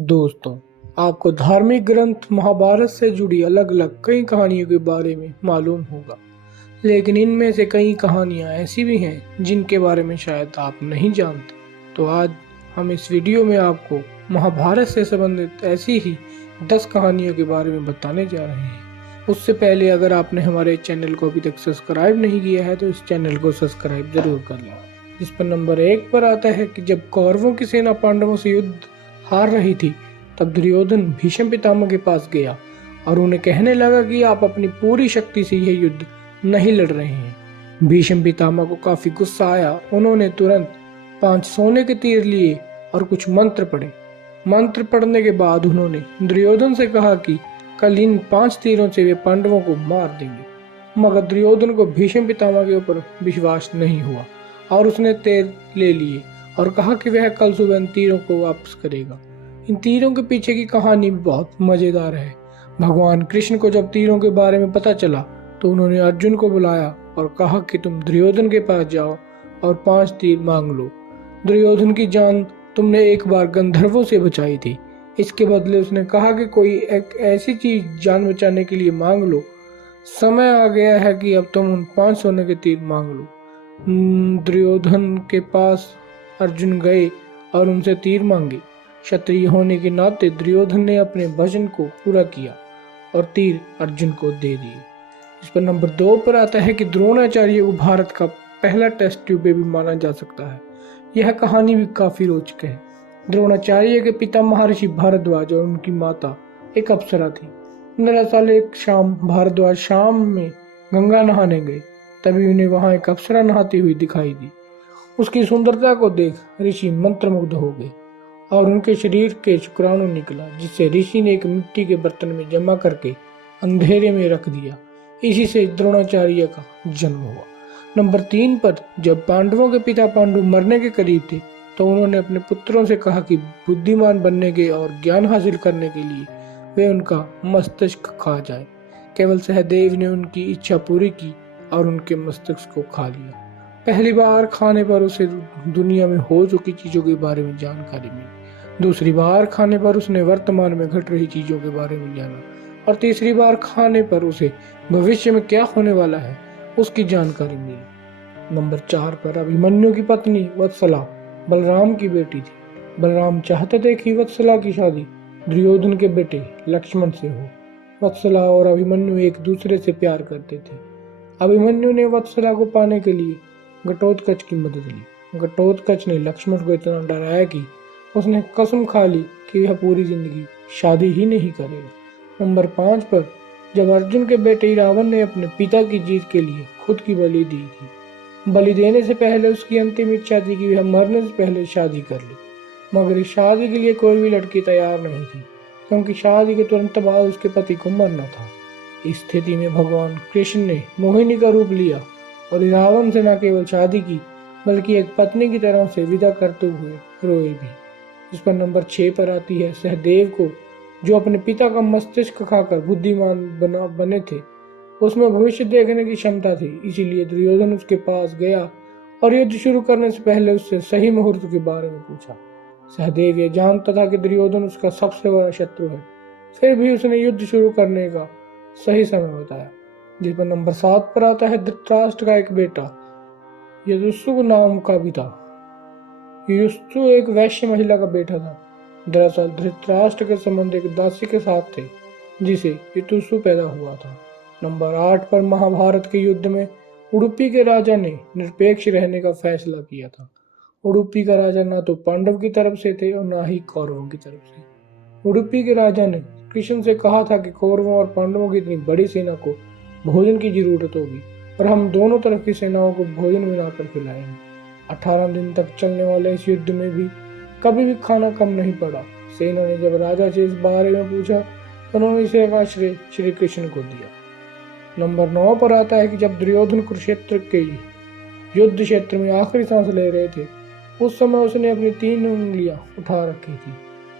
दोस्तों, आपको धार्मिक ग्रंथ महाभारत से जुड़ी अलग अलग कई कहानियों के बारे में मालूम होगा, लेकिन इनमें से कई कहानियां ऐसी भी हैं जिनके बारे में शायद आप नहीं जानते। तो आज हम इस वीडियो में आपको महाभारत से संबंधित ऐसी ही 10 कहानियों के बारे में बताने जा रहे हैं। उससे पहले अगर आपने हमारे चैनल को अभी तक सब्सक्राइब नहीं किया है तो इस चैनल को सब्सक्राइब जरूर कर लें। इस पर नंबर 1 पर आता है कि जब कौरवों की सेना पांडवों से युद्ध हार रही थी, तब दुर्योधन भीष्म पितामह के पास गया और उन्हें कहने लगा कि आप अपनी पूरी शक्ति से यह युद्ध नहीं लड़ रहे हैं। भीष्म पितामह को काफी गुस्सा आया। उन्होंने तुरंत 5 सोने के तीर लिए और कुछ मंत्र पढ़े। मंत्र पढ़ने के बाद उन्होंने दुर्योधन से कहा कि कल इन 5 तीरों से वे पांडवों को मार देंगे। मगर दुर्योधन को भीष्म पितामह के ऊपर विश्वास नहीं हुआ और उसने तीर ले लिए और कहा कि वह कल सुबह इन तीरों को वापस करेगा। इन तीरों के पीछे की कहानी भी बहुत मजेदार है। भगवान कृष्ण को जब तीरों के बारे में पता चला तो उन्होंने अर्जुन को बुलाया और कहा कि तुम दुर्योधन के पास जाओ और 5 तीर मांग लो। दुर्योधन की जान तुमने एक बार गंधर्वों से बचाई थी, इसके बदले उसने कहा कि कोई एक ऐसी चीज जान बचाने के लिए मांग लो। समय आ गया है कि अब तुम उन 5 सोने के तीर मांग लो। दुर्योधन के पास अर्जुन गए और उनसे तीर मांगे। क्षत्रिय होने के नाते दुर्योधन ने अपने वचन को पूरा किया और तीर अर्जुन को दे दिए। इस पर नंबर 2 पर आता है कि द्रोणाचार्य को भारत का पहला टेस्ट ट्यूब भी माना जा सकता है। यह कहानी भी काफी रोचक है। द्रोणाचार्य के पिता महर्षि भारद्वाज और उनकी माता एक अप्सरा थी। दरअसल एक शाम भारद्वाज शाम में गंगा नहाने गए, तभी उन्हें वहां एक अप्सरा नहाती हुई दिखाई दी। उसकी सुंदरता को देख ऋषि मंत्रमुग्ध हो गए और उनके शरीर के शुक्राणु निकला, जिससे ऋषि ने एक मिट्टी के बर्तन में जमा करके अंधेरे में रख दिया। इसी से द्रोणाचार्य का जन्म हुआ। नंबर 3 पर जब पांडवों के पिता पांडु मरने के करीब थे तो उन्होंने अपने पुत्रों से कहा कि बुद्धिमान बनने के और ज्ञान हासिल करने के लिए वे उनका मस्तिष्क खा जाए। केवल सहदेव ने उनकी इच्छा पूरी की और उनके मस्तिष्क को खा लिया। पहली बार खाने पर उसे दुनिया में हो चुकी चीजों के बारे में जानकारी मिली। दूसरी बार खाने पर उसने वर्तमान में घट रही चीजों के बारे में जाना और तीसरी बार खाने पर उसे भविष्य में क्या होने वाला है उसकी जानकारी मिली। नंबर 4 पर अभिमन्यु की पत्नी वत्सला बलराम की बेटी थी। बलराम चाहते थे कि वत्सला की शादी दुर्योधन के बेटे लक्ष्मण से हो। वत्सला और अभिमन्यु एक दूसरे से प्यार करते थे। अभिमन्यु ने वत्सला को पाने के लिए घटोत्कच की मदद ली। घटोत्कच ने लक्ष्मण को इतना डराया कि उसने कसम खा ली कि वह पूरी जिंदगी शादी ही नहीं करेगा। नंबर 5 पर जब अर्जुन के बेटे रावण ने अपने पिता की जीत के लिए खुद की बलि दी थी। बलि देने से पहले उसकी अंतिम इच्छा थी कि वह मरने से पहले शादी कर ले, मगर इस शादी के लिए कोई भी लड़की तैयार नहीं थी, क्योंकि शादी के तुरंत बाद उसके पति को मरना था। इस स्थिति में भगवान कृष्ण ने मोहिनी का रूप लिया और रावण से न केवल शादी की बल्कि एक पत्नी की तरह से विदा करते हुए रोए भी। इस पर नंबर 6 पर आती है सहदेव को, जो अपने पिता का मस्तिष्क खाकर बुद्धिमान बने थे। उसमें भविष्य देखने की क्षमता थी, इसीलिए दुर्योधन उसके पास गया और युद्ध शुरू करने से पहले उससे सही मुहूर्त के बारे में पूछा। सहदेव यह जानता था कि दुर्योधन उसका सबसे बड़ा शत्रु है, फिर भी उसने युद्ध शुरू करने का सही समय बताया। जिस पर नंबर 7 पर आता है धृतराष्ट्र का एक बेटा युधिष्ठिर नाम का भी था। युधिष्ठिर एक वैश्य महिला का बेटा था। दरअसल धृतराष्ट्र के संबंध एक दासी के साथ थे जिसे युधिष्ठिर पैदा हुआ था। नंबर 8 पर महाभारत के युद्ध में उडुपी के राजा ने निरपेक्ष रहने का फैसला किया था। उडुपी का राजा ना तो पांडव की तरफ से थे और ना ही कौरवों की तरफ से। उडुपी के राजा ने कृष्ण से कहा था कि कौरवों और पांडवों की इतनी बड़ी सेना को भोजन की जरूरत होगी और हम दोनों तरफ की सेनाओं को भोजन बनाकर खिलाएंगे। 18 दिन तक चलने वाले इस युद्ध में भी कभी भी खाना कम नहीं पड़ा। सेना ने जब राजा से इस बारे में पूछा तो उन्होंने इसे का श्रेय श्री कृष्ण को दिया। नंबर 9 पर आता है कि जब दुर्योधन कुरुक्षेत्र के युद्ध क्षेत्र में आखिरी सांस ले रहे थे, उस समय उसने अपनी 3 उंगलियां उठा रखी थी।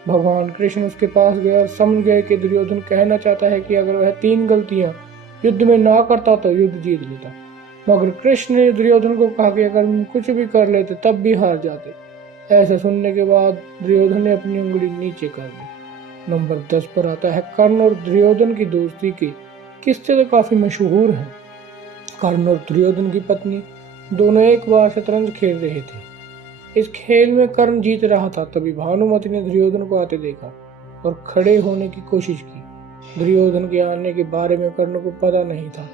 भगवान कृष्ण उसके पास गए और समझ गए कि दुर्योधन कहना चाहता है कि अगर वह 3 गलतियां युद्ध में ना करता तो युद्ध जीत लेता। मगर कृष्ण ने दुर्योधन को कहा कि अगर कुछ भी कर लेते तब भी हार जाते। ऐसा सुनने के बाद दुर्योधन ने अपनी उंगली नीचे कर दी। नंबर 10 पर आता है कर्ण और दुर्योधन की दोस्ती के किस्से तो काफी मशहूर हैं। कर्ण और दुर्योधन की पत्नी दोनों एक बार शतरंज खेल रहे थे। इस खेल में कर्ण जीत रहा था, तभी भानुमति ने दुर्योधन को आते देखा और खड़े होने की कोशिश की। दुर्योधन के आने के बारे में कर्ण को पता नहीं था,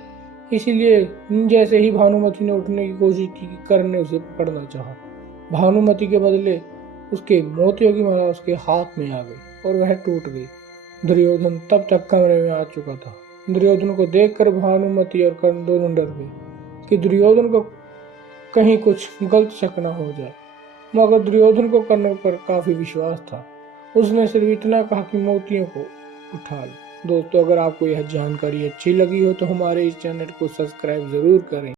इसीलिए जैसे ही भानुमति ने उठने की कोशिश की, कर्ण ने उसे पकड़ना चाहा। भानुमति के बदले उसके मोतियों की माला उसके हाथ में आ गई और वह टूट गई। दुर्योधन तब तक कमरे में आ चुका था। दुर्योधन को देखकर भानुमति और कर्ण दोनों डर गए कि दुर्योधन को कहीं कुछ गलत शक न हो जाए, मगर दुर्योधन को कर्ण पर काफी विश्वास था। उसने सिर्फ इतना कहा कि मोतियों को उठा लो। दोस्तों, अगर आपको यह जानकारी अच्छी लगी हो तो हमारे इस चैनल को सब्सक्राइब जरूर करें।